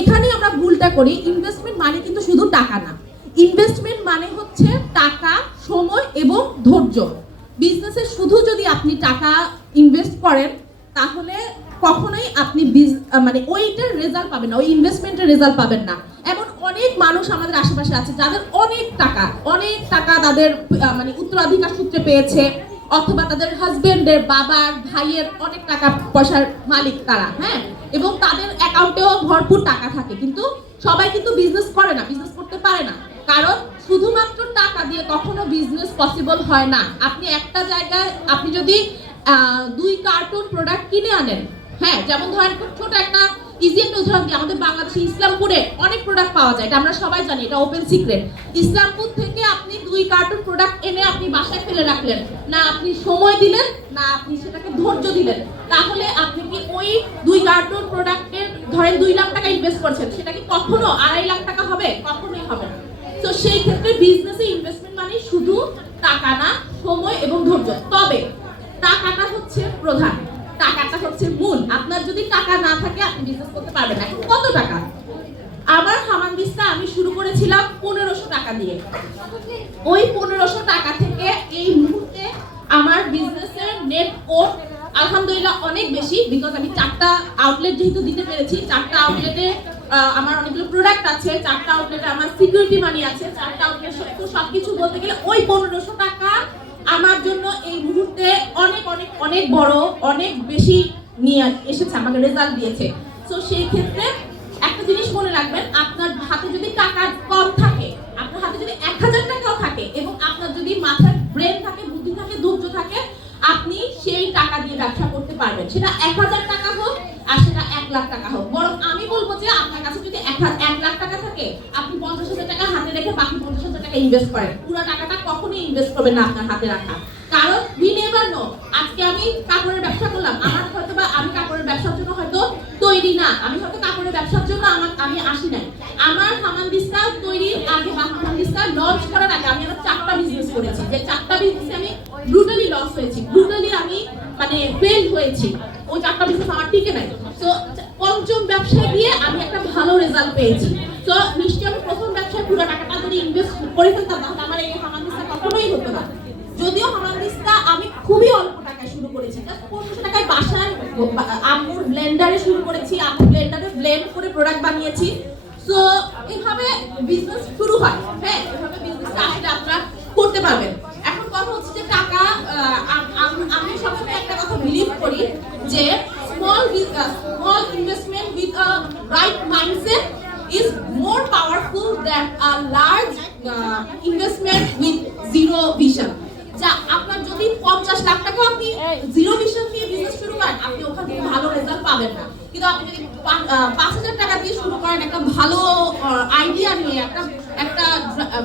এখানে আমরা ভুলটা করি। ইনভেস্টমেন্ট মানে কিন্তু শুধু টাকা না, ইনভেস্টমেন্ট মানে হচ্ছে টাকা, সময় এবং ধৈর্য। বিজনেসে শুধু যদি আপনি টাকা ইনভেস্ট করেন তাহলে কখনোই আপনি মানে ওইটার রেজাল্ট পাবেন না, ওই ইনভেস্টমেন্টের রেজাল্ট পাবেন না। এমন অনেক মানুষ আমাদের আশেপাশে আছে যাদের অনেক টাকা তাদের মানে উত্তরাধিকার সূত্রে পেয়েছে, অথবা তাদের হাজবেন্ডের, বাবার, ভাইয়ের অনেক টাকা পয়সার মালিক তারা, হ্যাঁ, এবং তাদের অ্যাকাউন্টেও ভরপুর টাকা থাকে। কিন্তু সবাই কিন্তু বিজনেস করে না, বিজনেস করতে পারে না, কারণ শুধুমাত্র টাকা দিয়ে কখনো বিজনেস পসিবল হয় না। আপনি একটা জায়গায় আপনি যদি 2 কার্টুন প্রোডাক্ট কিনে আনেন, হ্যাঁ, যেমন ধরেন খুব ছোট একটা ইজি একটা উদাহরণ দিই, আমাদের বাংলাদেশে ইসলামপুরে অনেক প্রোডাক্ট পাওয়া যায়, এটা আমরা সবাই জানি, এটা ওপেন সিক্রেট। ইসলামপুর থেকে আপনি 2 কার্টুন প্রোডাক্ট এনে আপনি বাসায় ফেলে রাখলেন না, আপনি সময় দিলেন না, আপনি সেটাকে ধৈর্য দিলেন, তাহলে আপনি কি ওই 2 কার্টুন প্রোডাক্টের ধরেন 2 লাখ টাকা ইনভেস্ট করছেন, সেটা কি কখনো 2.5 লাখ টাকা হবে? কখনোই হবে না। তো সেই ক্ষেত্রে বিজনেসে ইনভেস্টমেন্ট মানে শুধু টাকা না, সময় এবং ধৈর্য। তবে টাকাটা হচ্ছে প্রধান, টাকাটা হচ্ছে মূল। আপনার যদি টাকা না থাকে আপনি বিজনেস করতে পারবেন না। এখন কত টাকা? আমার হামানদিস্তা আমি শুরু করেছিলাম 1500 টাকা দিয়ে। ওই 1500 টাকা থেকে এই মুহূর্তে আমার বিজনেসের নেট ওর্থ আলহামদুলিল্লাহ অনেক বেশি, বিকজ আমি 4টা আউটলেট যেহেতু দিতে পেরেছি, 4টা আউটলেটে আমার অনেকগুলো প্রোডাক্ট আছে, 4টা আউটলেটে আমার সিকিউরিটি মানি আছে, 4টা আউটলেট সবকিছু বলতে গেলে ওই 1500 টাকা আমার জন্য এই মুহূর্তে অনেক অনেক অনেক বড়, অনেক বেশি নিয়ে এসেছে, আমাকে রেজাল্ট দিয়েছে। তো সেই ক্ষেত্রে একটা জিনিস মনে রাখবেন, আপনার হাতে যদি টাকা কম থাকে, আপনার হাতে যদি 1000 টাকাও থাকে এবং আপনার যদি মাথায় ব্রেন থাকে, বুদ্ধি থাকে, ধৈর্য থাকে, আপনি সেই টাকা দিয়ে ব্যবসা করতে পারবেন। সেটা 1000 টাকা হোক আর সেটা 1 লাখ টাকা হোক। বরং আমি বলবো যে আপনার কাছে যদি 1 লাখ টাকা থাকে, আপনি 50,000 টাকা হাতে রেখে বাকি 50,000 টাকা ইনভেস্ট করেন। পুরো টাকাটা কখনোই ইনভেস্ট করবেন না আপনার হাতে রাখা, কারণ উই নেভার নো। আজকে আমি কাপড়ের ব্যবসা করলাম, আমার হয়তো বা আমি কাপড়ের ব্যবসার জন্য হয়তো তৈরি না, আমি হয়তো কাপড়ের ব্যবসার জন্য আমি আসি নাই। আমার হামানদিস্তা তৈরি আগে বা হামানদিস্তা লঞ্চ করার আগে আমি আরো 4টা বিজনেস করেছি, যে 4টা বিজনেসে আমি ব্রুটালি লস হয়েছি, ব্রুটালি আমি মানে ফেল হয়েছি। ওই 4টা বিজনেস আমার টিকে নাই। তো পঞ্চম ব্যবসায় গিয়ে আমি একটা ভালো রেজাল্ট পেয়েছি। তো নিশ্চয়ই আমি প্রথম ব্যবসায় পুরো টাকাটা যদি ইনভেস্ট করে ফেলতাম তাহলে আমার এই হামানদিস্তা কখনোই হতো না। যদিও হামানদিস্তা আমি খুবই অল্প টাকায় শুরু করেছি, জাস্ট 1500 টাকায় বাসায় আম্মুর ব্লেন্ডারে শুরু করেছি, আম্মুর ব্লেন্ডারে ব্লেন্ড করে প্রোডাক্ট বানিয়েছি। সো এইভাবে বিজনেস শুরু হয়, হ্যাঁ, এভাবে বিজনেসটা আসলে আপনারা করতে পারবেন। এখন কথা হচ্ছে যে টাকা, আমি সবসময় একটা কথা বিলিভ করি যে small investment with a right mindset is more powerful than a large investment with zero vision. যা আপনার যদি 50 লাখ টাকা আপনি জিরো ভিশন দিয়ে বিজনেস শুরু করেন, আপনি ওখান থেকে ভালো রেজাল্ট পাবেন না। কিন্তু আপনি যদি 5000 টাকা দিয়ে শুরু করেন, একটা ভালো আইডিয়া নিয়ে, একটা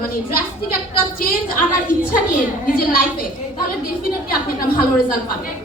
মানে ড্রাস্টিক একটা চেঞ্জ আনার ইচ্ছা নিয়ে নিজের লাইফে, তাহলে ডেফিনেটলি আপনি একটা ভালো রেজাল্ট পাবেন।